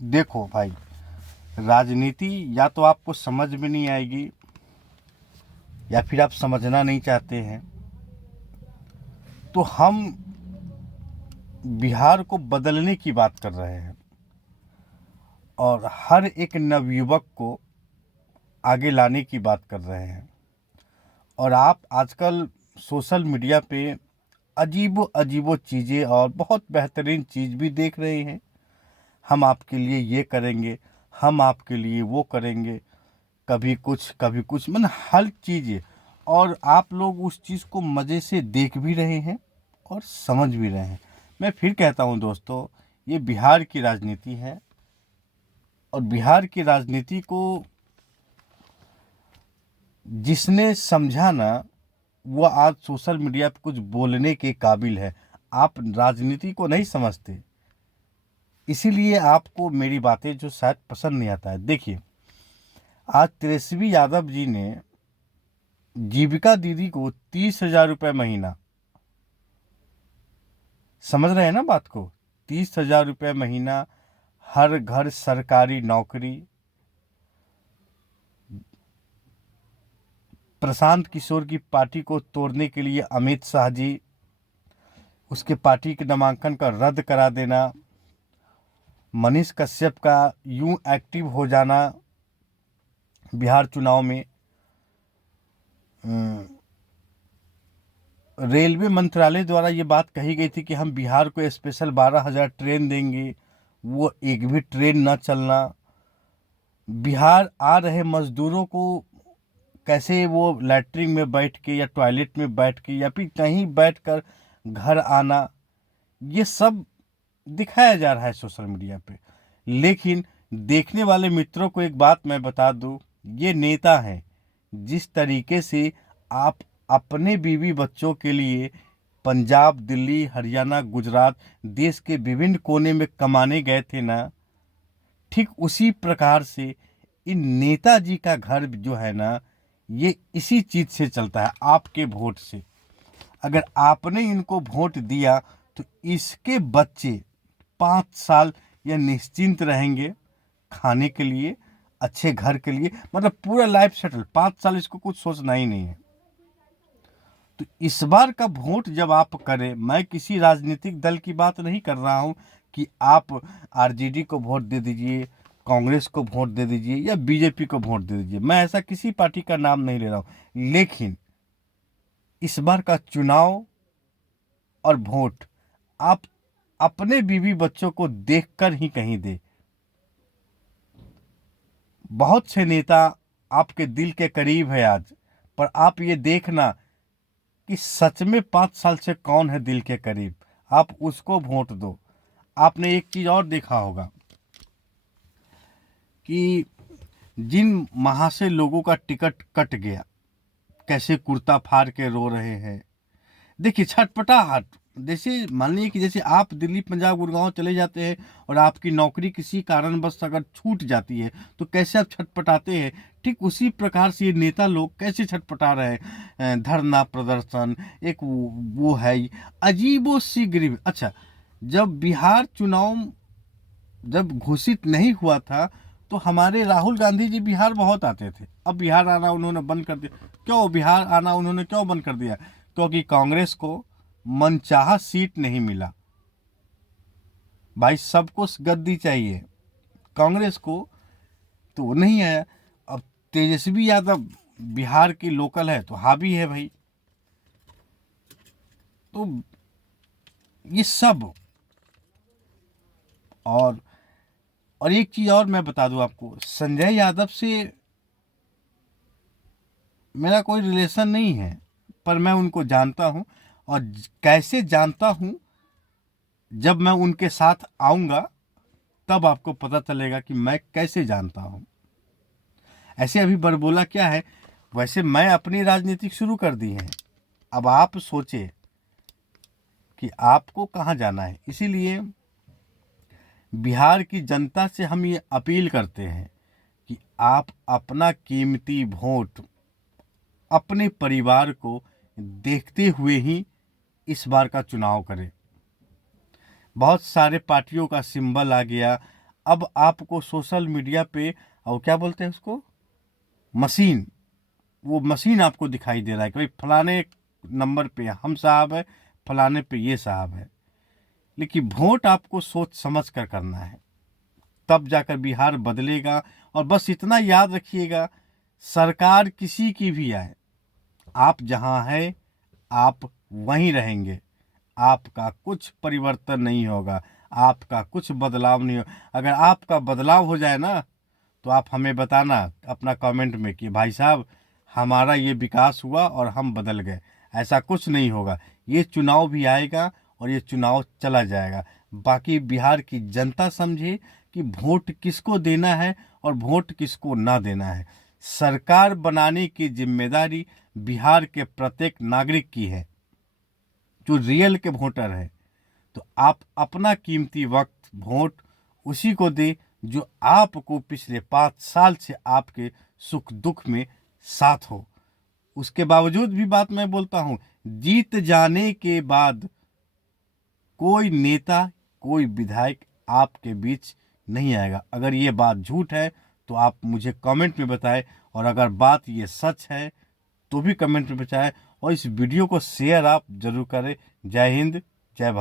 देखो भाई, राजनीति या तो आपको समझ में नहीं आएगी या फिर आप समझना नहीं चाहते हैं। तो हम बिहार को बदलने की बात कर रहे हैं और हर एक नवयुवक को आगे लाने की बात कर रहे हैं। और आप आजकल सोशल मीडिया पे अजीबो अजीबो चीज़ें और बहुत बेहतरीन चीज़ भी देख रहे हैं। हम आपके लिए ये करेंगे, हम आपके लिए वो करेंगे, कभी कुछ मतलब हर चीज़। और आप लोग उस चीज़ को मज़े से देख भी रहे हैं और समझ भी रहे हैं। मैं फिर कहता हूँ दोस्तों, ये बिहार की राजनीति है और बिहार की राजनीति को जिसने समझा ना, वो आज सोशल मीडिया पे कुछ बोलने के काबिल है। आप राजनीति को नहीं समझते, इसीलिए आपको मेरी बातें जो शायद पसंद नहीं आता है। देखिए, आज तेजस्वी यादव जी ने जीविका दीदी को 30,000 रुपये महीना, समझ रहे हैं ना बात को, 30,000 रुपये महीना, हर घर सरकारी नौकरी। प्रशांत किशोर की पार्टी को तोड़ने के लिए अमित शाह जी, उसके पार्टी के नामांकन का रद्द करा देना, मनीष कश्यप का यूं एक्टिव हो जाना बिहार चुनाव में, रेलवे मंत्रालय द्वारा ये बात कही गई थी कि हम बिहार को स्पेशल 12,000 ट्रेन देंगे, वो एक भी ट्रेन न चलना। बिहार आ रहे मजदूरों को कैसे वो लैट्रिन में बैठ के या टॉयलेट में बैठ के या फिर कहीं बैठकर घर आना, ये सब दिखाया जा रहा है सोशल मीडिया पे। लेकिन देखने वाले मित्रों को एक बात मैं बता दूं, ये नेता हैं। जिस तरीके से आप अपने बीवी बच्चों के लिए पंजाब, दिल्ली, हरियाणा, गुजरात, देश के विभिन्न कोने में कमाने गए थे ना, ठीक उसी प्रकार से इन नेताजी का घर जो है ना, ये इसी चीज़ से चलता है, आपके वोट से। अगर आपने इनको वोट दिया तो इसके बच्चे 5 साल या निश्चिंत रहेंगे खाने के लिए, अच्छे घर के लिए, मतलब पूरा लाइफ सेटल। 5 साल इसको कुछ सोचना ही नहीं है। तो इस बार का वोट जब आप करें, मैं किसी राजनीतिक दल की बात नहीं कर रहा हूं कि आप आरजेडी को वोट दे दीजिए, कांग्रेस को वोट दे दीजिए या बीजेपी को वोट दे दीजिए। मैं ऐसा किसी पार्टी का नाम नहीं ले रहा हूं, लेकिन इस बार का चुनाव और वोट आप अपने बीवी बच्चों को देखकर ही कहीं दे। बहुत से नेता आपके दिल के करीब है आज, पर आप ये देखना कि सच में 5 साल से कौन है दिल के करीब, आप उसको वोट दो। आपने एक चीज और देखा होगा कि जिन महाशय लोगों का टिकट कट गया, कैसे कुर्ता फाड़ के रो रहे हैं। देखिए, छटपटाहट, जैसे मान लीजिए कि जैसे आप दिल्ली, पंजाब, गुड़गांव चले जाते हैं और आपकी नौकरी किसी कारणवश अगर छूट जाती है तो कैसे आप छटपटाते हैं, ठीक उसी प्रकार से ये नेता लोग कैसे छटपटा रहे हैं। धरना प्रदर्शन एक वो है अजीबो सी गरीब। अच्छा, जब बिहार चुनाव जब घोषित नहीं हुआ था तो हमारे राहुल गांधी जी बिहार बहुत आते थे। अब बिहार आना उन्होंने बंद कर दिया। क्यों बिहार आना उन्होंने क्यों बंद कर दिया? क्योंकि कांग्रेस को मनचाहा सीट नहीं मिला। भाई, सबको गद्दी चाहिए, कांग्रेस को तो वो नहीं है। अब तेजस्वी यादव बिहार की लोकल है तो हावी है भाई। तो ये सब और एक चीज और मैं बता दूं आपको, संजय यादव से मेरा कोई रिलेशन नहीं है, पर मैं उनको जानता हूं। और कैसे जानता हूं, जब मैं उनके साथ आऊंगा तब आपको पता चलेगा कि मैं कैसे जानता हूं। ऐसे अभी बरबोला क्या है, वैसे मैं अपनी राजनीति शुरू कर दी है। अब आप सोचे कि आपको कहां जाना है। इसीलिए बिहार की जनता से हम ये अपील करते हैं कि आप अपना कीमती वोट अपने परिवार को देखते हुए ही इस बार का चुनाव करें। बहुत सारे पार्टियों का सिंबल आ गया, अब आपको सोशल मीडिया पे, और क्या बोलते हैं उसको, मशीन, वो मशीन आपको दिखाई दे रहा है कि भाई फलाने नंबर पे हम साहब है, फलाने पे ये साहब है। लेकिन वोट आपको सोच समझ कर करना है, तब जाकर बिहार बदलेगा। और बस इतना याद रखिएगा, सरकार किसी की भी आए, आप जहां हैं आप वहीं रहेंगे, आपका कुछ परिवर्तन नहीं होगा, आपका कुछ बदलाव नहीं हो। अगर आपका बदलाव हो जाए ना, तो आप हमें बताना अपना कमेंट में कि भाई साहब हमारा ये विकास हुआ और हम बदल गए। ऐसा कुछ नहीं होगा। ये चुनाव भी आएगा और ये चुनाव चला जाएगा। बाकी बिहार की जनता समझे कि वोट किसको देना है और वोट किसको ना देना है। सरकार बनाने की जिम्मेदारी बिहार के प्रत्येक नागरिक की है, जो रियल के वोटर है। तो आप अपना कीमती वक्त वोट उसी को दे जो आपको पिछले 5 साल से आपके सुख दुख में साथ हो। उसके बावजूद भी बात मैं बोलता हूं, जीत जाने के बाद कोई नेता, कोई विधायक आपके बीच नहीं आएगा। अगर ये बात झूठ है तो आप मुझे कमेंट में बताएं, और अगर बात ये सच है तो भी कमेंट में बताएं, और इस वीडियो को शेयर आप जरूर करें। जय हिंद, जय भारत।